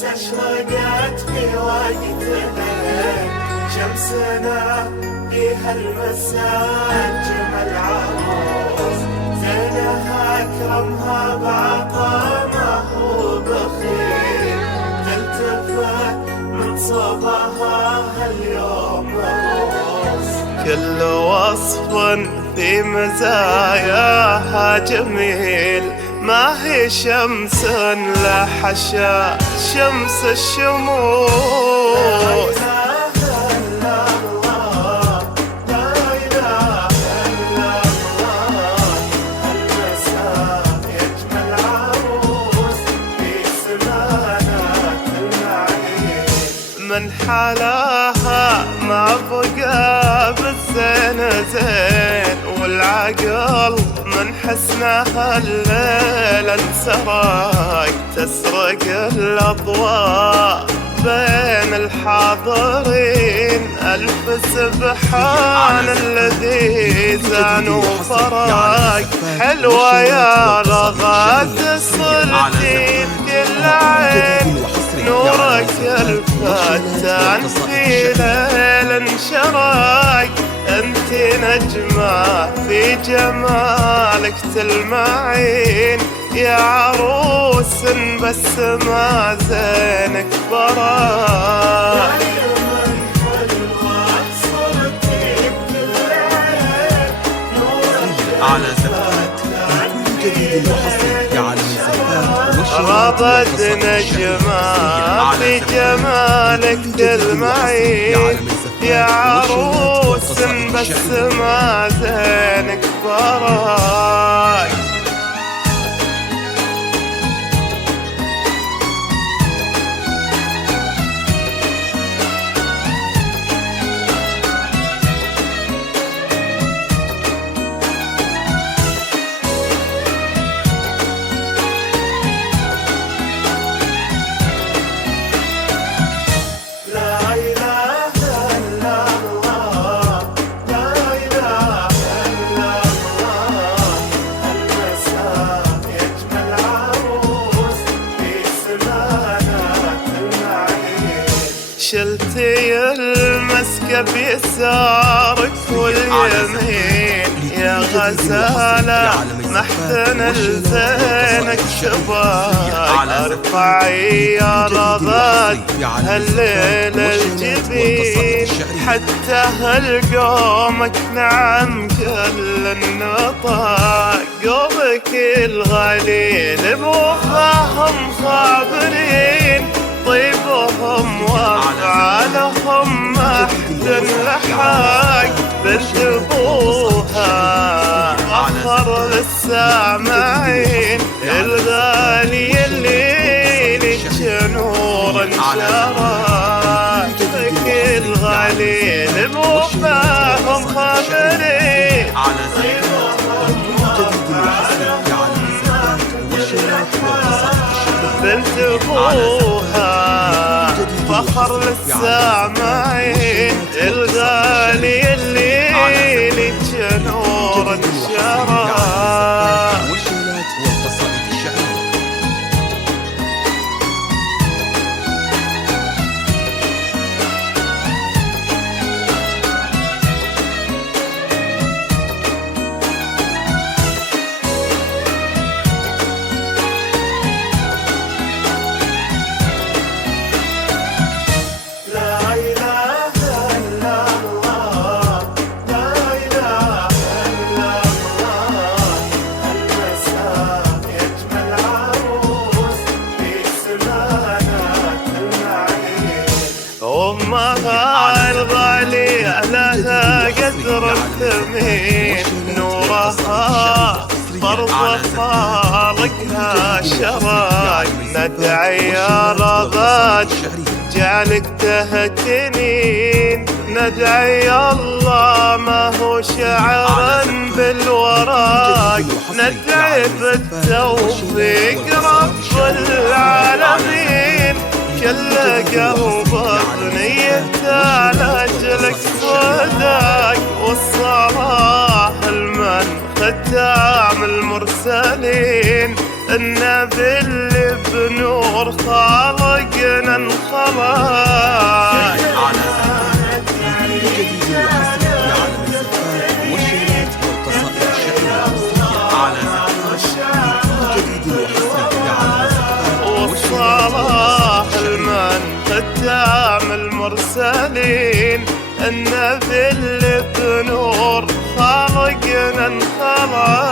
بس أشرقت في وقتنا شمسنا في هالمساء أجمل عروس زينها أكرمها بعطاء ما هو بخيل تلتفت من صباها هاليوم مبروس كل وصف في مزاياها جميل ما هي شمس لا حشا شمس الشموس من حلاها ما بقى بالزين زين والعقل من حسنها الليل انسرق تسرق الأضواء بين الحاضرين ألف سبحان الذي زان وفرق حلوة يا لغات صرتي كل عين نورك الفتان في ليل انشرق انت نجمة في جمالك تلمعين يا عروس بس ما زينك براق على زفات الكل جديد وحصري يا عالم الزفات غابت نجمة في جمالك تلمعين يا عروس بس ما زينك براق شلتي المسكة بيسارك واليمين يا غزالة محتن لزينك شباك ارفعي يا رضاد هالليل الجبين حتى هالقومك نعم كل النطاق قومك الغليل بوفاهم خابرين طيبهم وافعالهم محدن لحاق بنت ابوها اخر للسامعين الغالي الليل نور انشراك الغليل بوفاهم خابرين بنت ابوها فخر للسامعين الغالي الليل نور انشراك والشيلات والقصائد الشعرية أمها الغالية لها قدر الثمين نورها فرض خالقها شراق ندعي يا رضاد جعلك تهتنين ندعي الله ما هو شعرا بالوراق ندعي بالتوفيق رب العالمين كل قلب بنيته لاجلك صدق والصلاح المن ختام المرسلين النبي اللي بنور خالقنا انخلق. على زفاف لكل جديد وحصري في عالم الزفاف والشعرات والقصائد الشعرية المصرية. على زفاف لكل جديد وحصري في عالم الزفاف والصلاح المن ختام المرسلين، النبي اللي بنور خالقنا انخلق.